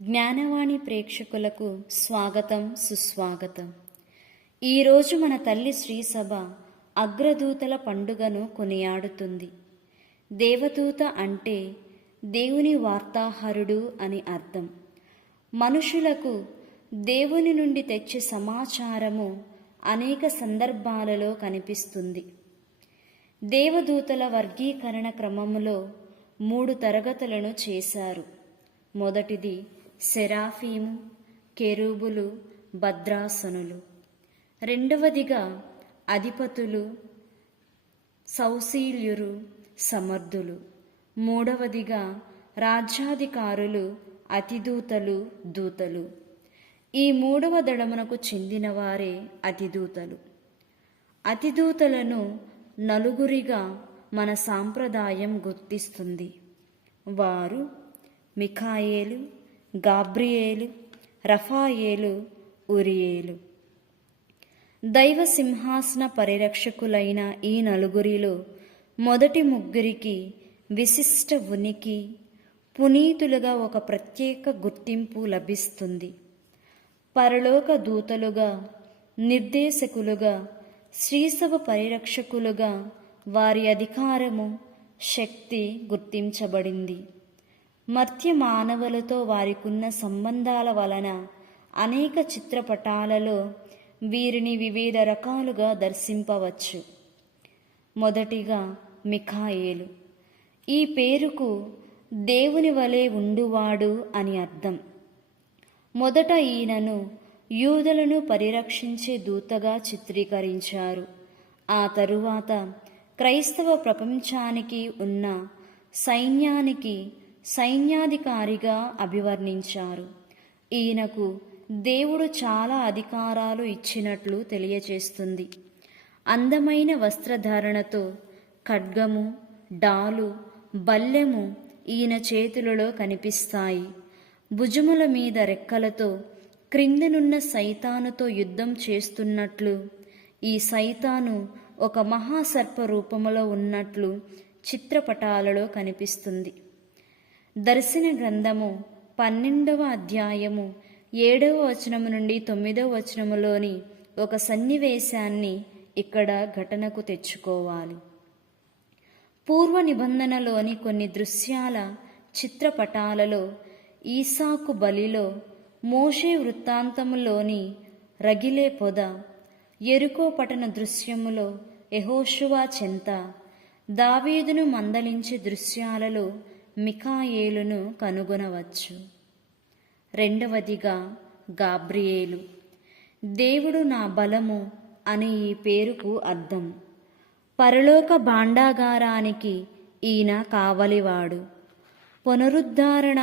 జ్ఞానవాణి ప్రేక్షకులకు స్వాగతం, సుస్వాగతం. ఈరోజు మన తల్లి శ్రీసభ అగ్రదూతల పండుగను కొనియాడుతుంది. దేవదూత అంటే దేవుని వార్తాహరుడు అని అర్థం. మనుషులకు దేవుని నుండి తెచ్చే సమాచారము అనేక సందర్భాలలో కనిపిస్తుంది. దేవదూతల వర్గీకరణ క్రమములో 3 తరగతులను చేశారు. మొదటిది సెరాఫీము, కెరూబులు, భద్రాసనులు. రెండవదిగా అధిపతులు, సౌశీల్యులు, సమర్థులు. మూడవదిగా రాజ్యాధికారులు, అతిదూతలు, దూతలు. ఈ 3వ దళమునకు చెందినవారే అతిదూతలు. అతిదూతలను నలుగురిగా మన సాంప్రదాయం గుర్తిస్తుంది. వారు మిఖాయేలు, గాబ్రియేలు, రఫాయేలు, ఉరియేలు. దైవ సింహాసన పరిరక్షకులైన ఈ నలుగురిలో మొదటి ముగ్గురికి విశిష్ట ఉనికి, పునీతులుగా ఒక ప్రత్యేక గుర్తింపు లభిస్తుంది. పరలోక దూతలుగా, నిర్దేశకులుగా, శ్రీసభ పరిరక్షకులుగా వారి అధికారము, శక్తి గుర్తించబడింది. మర్త్య మానవులతో వారికున్న సంబంధాల వలన అనేక చిత్రపటాలలో వీరిని వివిధ రకాలుగా దర్శింపవచ్చు. మొదటిగా మిఖాయేలు. ఈ పేరుకు దేవుని వలె ఉండువాడు అని అర్థం. మొదట ఈయనను యూదులను పరిరక్షించే దూతగా చిత్రీకరించారు. ఆ తరువాత క్రైస్తవ ప్రపంచానికి ఉన్న సైన్యానికి సైన్యాధికారిగా అభివర్ణించారు. ఈయనకు దేవుడు చాలా అధికారాలు ఇచ్చినట్లు తెలియచేస్తుంది. అందమైన వస్త్రధారణతో ఖడ్గము, డాలు, బల్లెము ఈయన చేతులలో కనిపిస్తాయి. భుజముల మీద రెక్కలతో క్రిందనున్న సైతానుతో యుద్ధం చేస్తున్నట్లు, ఈ సైతాను ఒక మహాసర్ప రూపములో ఉన్నట్లు చిత్రపటాలలో కనిపిస్తుంది. దర్శన గ్రంథము 12వ అధ్యాయము 7వ వచనము నుండి 9వ వచనములోని ఒక సన్నివేశాన్ని ఇక్కడ ఘటనకు తెచ్చుకోవాలి. పూర్వ నిబంధనలోని కొన్ని దృశ్యాల చిత్రపటాలలో ఈసాకు బలిలో, మోషే వృత్తాంతములోని రగిలే పొద, యెరికో పట్టణ దృశ్యములో యెహోషువ చెంత, దావీదును మందలించే దృశ్యాలలో మిఖాయేలును కనుగొనవచ్చు. రెండవదిగా గాబ్రియేలు. దేవుడు నా బలము అనే ఈ పేరుకు అర్థం. పరలోక భాండాగారానికి ఈయన కావలివాడు. పునరుద్ధరణ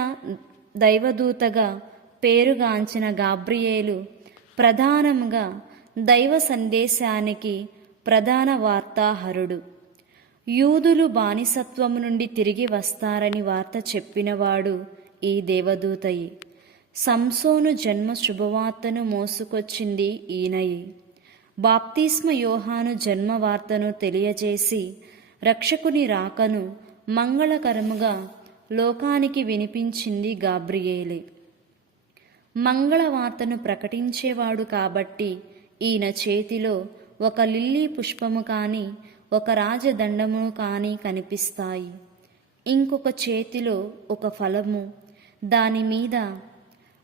దైవదూతగా పేరుగాంచిన గాబ్రియేలు ప్రధానంగా దైవ సందేశానికి ప్రధాన వార్తాహరుడు. యూదులు బానిసత్వము నుండి తిరిగి వస్తారని వార్త చెప్పినవాడు ఈ దేవదూతయే. సంసోను జన్మ శుభవార్తను మోసుకొచ్చింది ఈయనయే. బాప్తిస్మ యోహాను జన్మ వార్తను తెలియజేసి రక్షకుని రాకను మంగళకరముగా లోకానికి వినిపించింది గాబ్రియేలే. మంగళవార్తను ప్రకటించేవాడు కాబట్టి ఈయన చేతిలో ఒక లిల్లీ పుష్పము కానీ, ఒక రాజదండము కానీ కనిపిస్తాయి. ఇంకొక చేతిలో ఒక ఫలము, దాని మీద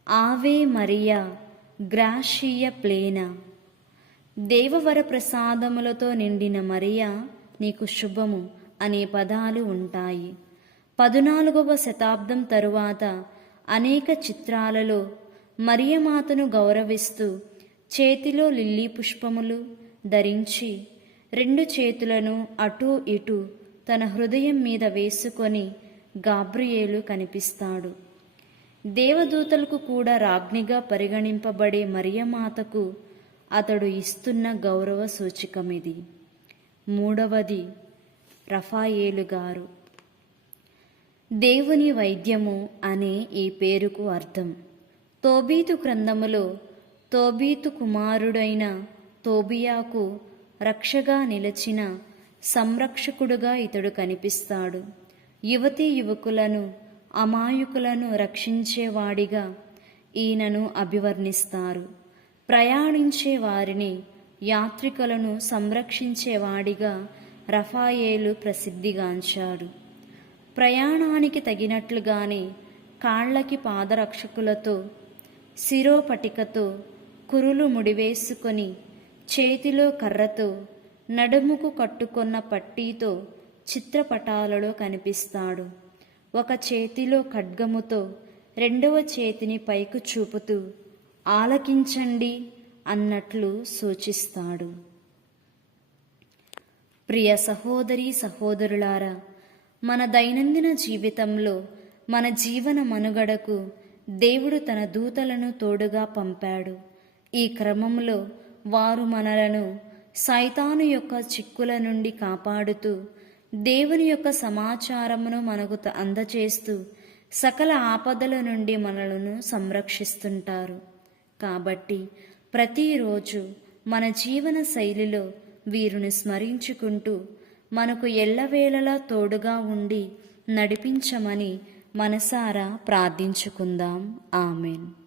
ఆవే మరియా గ్రాషియ ప్లేనా, దేవవర ప్రసాదములతో నిండిన మరియా నీకు శుభము అనే పదాలు ఉంటాయి. 14వ శతాబ్దం తరువాత అనేక చిత్రాలలో మరియమాతను గౌరవిస్తూ చేతిలో లిల్లీ పుష్పములు ధరించి 2 చేతులను అటూ ఇటూ తన హృదయం మీద వేసుకొని గాబ్రియేలు కనిపిస్తాడు. దేవదూతలకు కూడా రాజ్ఞిగా పరిగణింపబడే మరియమాతకు అతడు ఇస్తున్న గౌరవ సూచకమిది. మూడవది రఫాయేలు గారు. దేవుని వైద్యము అనే ఈ పేరుకు అర్థం. తోబీతు గ్రంథములో తోబీతు కుమారుడైన తోబియాకు రక్షగా నిలిచిన సంరక్షకుడుగా ఇతడు కనిపిస్తాడు. యువతీ యువకులను అమాయకులను రక్షించేవాడిగా ఈయనను అభివర్ణిస్తారు. ప్రయాణించే వారిని, యాత్రికులను సంరక్షించేవాడిగా రఫాయేలు ప్రసిద్ధిగాంచాడు. ప్రయాణానికి తగినట్లుగానే కాళ్ళకి పాదరక్షకులతో, శిరోపటికతో, కురులు ముడివేసుకొని, చేతిలో కర్రతో, నడుముకు కట్టుకొన్న పట్టీతో చిత్రపటాలలో కనిపిస్తాడు. ఒక చేతిలో ఖడ్గముతో రెండవ చేతిని పైకి చూపుతూ ఆలకించండి అన్నట్లు సూచిస్తాడు. ప్రియ సహోదరీ సహోదరులారా, మన దైనందిన జీవితంలో మన జీవన మనుగడకు దేవుడు తన దూతలను తోడుగా పంపాడు. ఈ క్రమంలో వారు మనలను సైతాను యొక్క చిక్కుల నుండి కాపాడుతూ, దేవుని యొక్క సమాచారమును మనకు అందచేస్తూ, సకల ఆపదల నుండి మనలను సంరక్షిస్తుంటారు. కాబట్టి ప్రతిరోజు మన జీవన శైలిలో వీరిని స్మరించుకుంటూ మనకు ఎల్లవేళలా తోడుగా ఉండి నడిపించమని మనసారా ప్రార్థించుకుందాం. ఆమెన్.